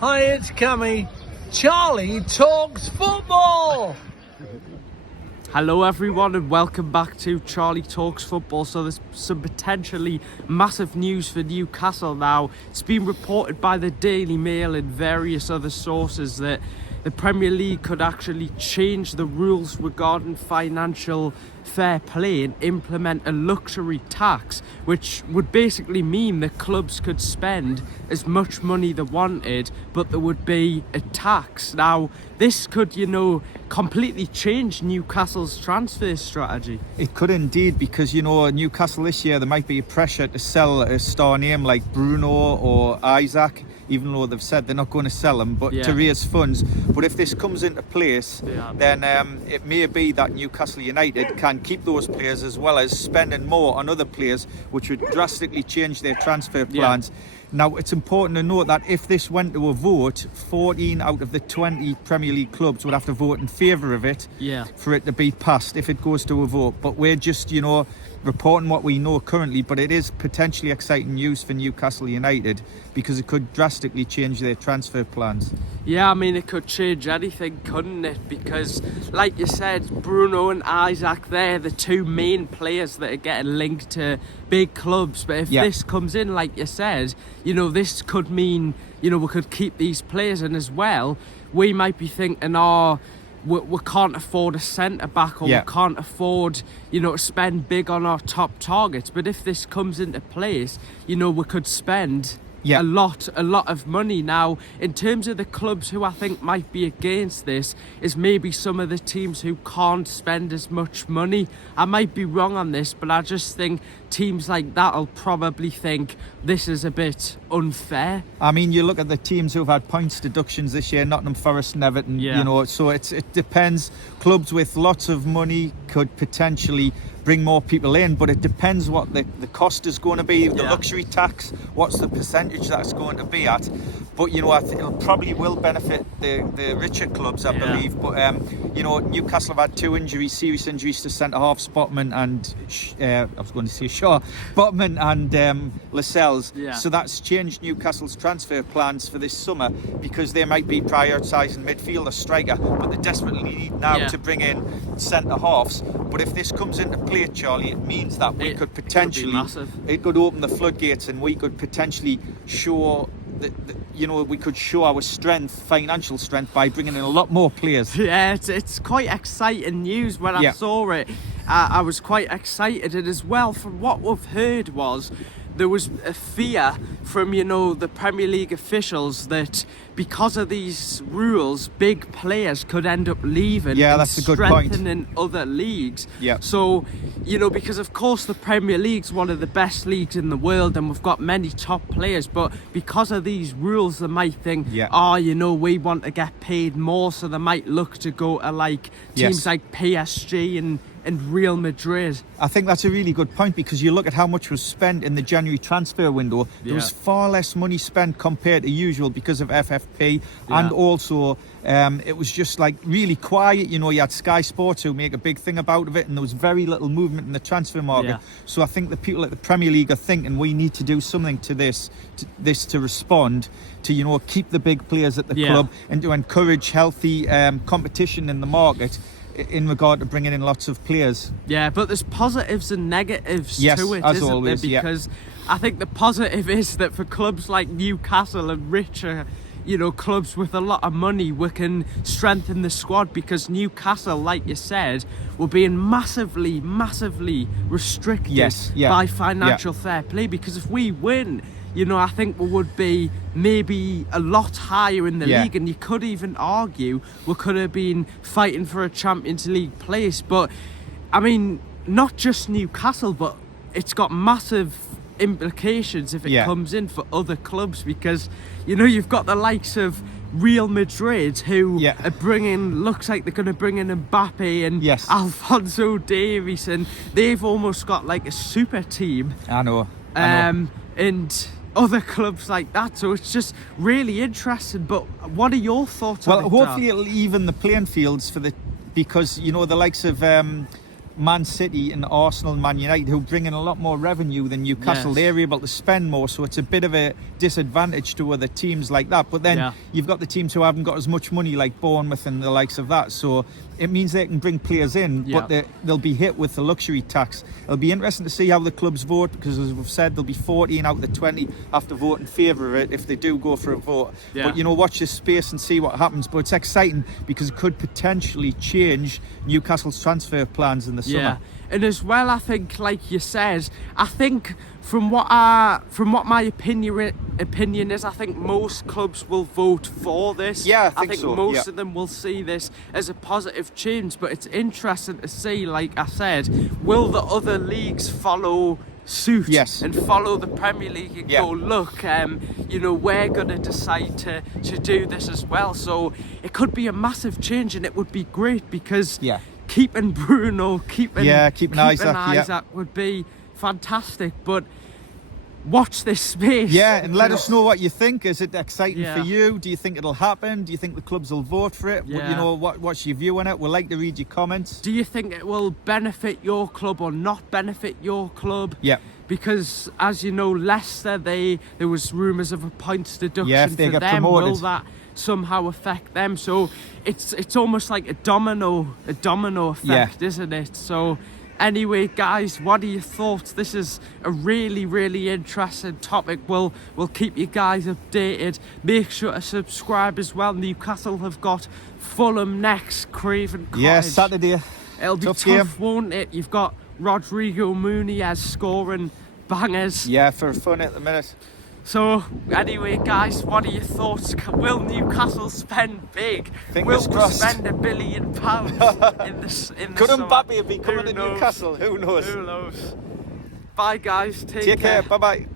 Hi, it's Cammy. Charlie talks football. Hello everyone and welcome back to Charlie Talks Football. So there's some potentially massive news for Newcastle now. It's been reported by the Daily Mail and various other sources that the Premier League could actually change the rules regarding financial fair play and implement a luxury tax, which would basically mean that clubs could spend as much money they wanted, but there would be a tax. Now, this could, completely change Newcastle's transfer strategy. It could indeed, because, Newcastle this year, there might be a pressure to sell a star name like Bruno or Isaac, even though they've said they're not going to sell them, but to raise funds. But if this comes into place, then it may be that Newcastle United can keep those players as well as spending more on other players, which would drastically change their transfer plans. Now, it's important to note that if this went to a vote, 14 out of the 20 Premier League clubs would have to vote in favour of it for it to be passed if it goes to a vote. But we're just, reporting what we know currently, but it is potentially exciting news for Newcastle United because it could drastically change their transfer plans. Yeah, I mean, it could change anything, couldn't it? Because, like you said, Bruno and Isaac, they're the two main players that are getting linked to big clubs. But if this comes in, like you said, this could mean, we could keep these players. And as well, we might be thinking, we can't afford a centre-back, or we can't afford, to spend big on our top targets. But if this comes into place, we could spend a lot of money. Now, in terms of the clubs who I think might be against this, is maybe some of the teams who can't spend as much money. I might be wrong on this, but I just think teams like that will probably think this is a bit unfair. I mean, you look at the teams who've had points deductions this year, Nottingham Forest and Everton, so it depends. Clubs with lots of money could potentially bring more people in, but it depends what the cost is going to be, the luxury tax, what's the percentage that's going to be at. But I think it probably will benefit the richer clubs, I believe. But Newcastle have had two serious injuries to centre halves, Botman and Botman and Lascelles. So that's changed Newcastle's transfer plans for this summer, because they might be prioritising midfield or striker, but they desperately need now to bring in centre halves. But if this comes into play, Charlie, it means that we could potentially, it could open the floodgates, and we could potentially show we could show our financial strength by bringing in a lot more players. Yeah, it's quite exciting news. When I saw it, I was quite excited. And as well, from what we've heard, there was a fear from, the Premier League officials that because of these rules, big players could end up leaving and that's a good point. strengthening other leagues. So, because of course the Premier League's one of the best leagues in the world, and we've got many top players, but because of these rules, they might think, we want to get paid more, so they might look to go to like teams like PSG and Real Madrid. I think that's a really good point, because you look at how much was spent in the January transfer window. There was far less money spent compared to usual because of FFP, and also it was just like really quiet. You had Sky Sports who make a big thing about it, and there was very little movement in the transfer market. So I think the people at the Premier League are thinking we need to do something to this to respond to keep the big players at the club, and to encourage healthy competition in the market in regard to bringing in lots of players. But there's positives and negatives to it, isn't always, there? Because I think the positive is that for clubs like Newcastle and richer, clubs with a lot of money, we can strengthen the squad, because Newcastle, like you said, were being massively restricted by financial fair play. Because if we win, I think we would be maybe a lot higher in the league, and you could even argue we could have been fighting for a Champions League place. But, I mean, not just Newcastle, but it's got massive implications if it comes in for other clubs, because, you've got the likes of Real Madrid who are looks like they're going to bring in Mbappe and Alphonso Davies, and they've almost got like a super team. I know. And other clubs like that, so it's just really interesting. But what are your thoughts on it? Well, hopefully it'll even the playing fields because the likes of Man City and Arsenal and Man United, who bring in a lot more revenue than Newcastle, they're able to spend more, so it's a bit of a disadvantage to other teams like that. But then you've got the teams who haven't got as much money, like Bournemouth and the likes of that. So it means they can bring players in, but they'll be hit with the luxury tax. It'll be interesting to see how the clubs vote, because as we've said, there'll be 14 out of the 20 have to vote in favour of it if they do go for a vote. But, you know, watch this space and see what happens. But it's exciting because it could potentially change Newcastle's transfer plans in the summer. And as well, I think, like you said, I think from what my opinion is, I think most clubs will vote for this. Yeah, I think so. Most of them will see this as a positive change. But it's interesting to see, like I said, will the other leagues follow suit and follow the Premier League and go, look, you know, we're going to decide to do this as well. So it could be a massive change, and it would be great because keeping Bruno, keeping Isaac would be fantastic. But watch this space. Yeah, and let us know what you think. Is it exciting for you? Do you think it'll happen? Do you think the clubs will vote for it? You know, what's your view on it? We'd like to read your comments. Do you think it will benefit your club or not benefit your club? Yeah. Because, as you know, Leicester, there was rumours of a points deduction if they for get them. promoted. Will that somehow affect them? So it's almost like a domino effect, isn't it? So anyway, guys, what are your thoughts? This is a really, really interesting topic. We'll keep you guys updated. Make sure to subscribe as well. Newcastle have got Fulham next, Craven Cottage. Yeah, Saturday. It'll be tough, won't it? You've got Rodrigo Muniz scoring bangers. Yeah, for fun at the minute. So, anyway, guys, what are your thoughts? Will Newcastle spend big? Fingers crossed. Spend £1 billion in the Could summer? Mbappe be coming to Newcastle? Who knows? Who knows? Bye, guys. Take care. Bye-bye.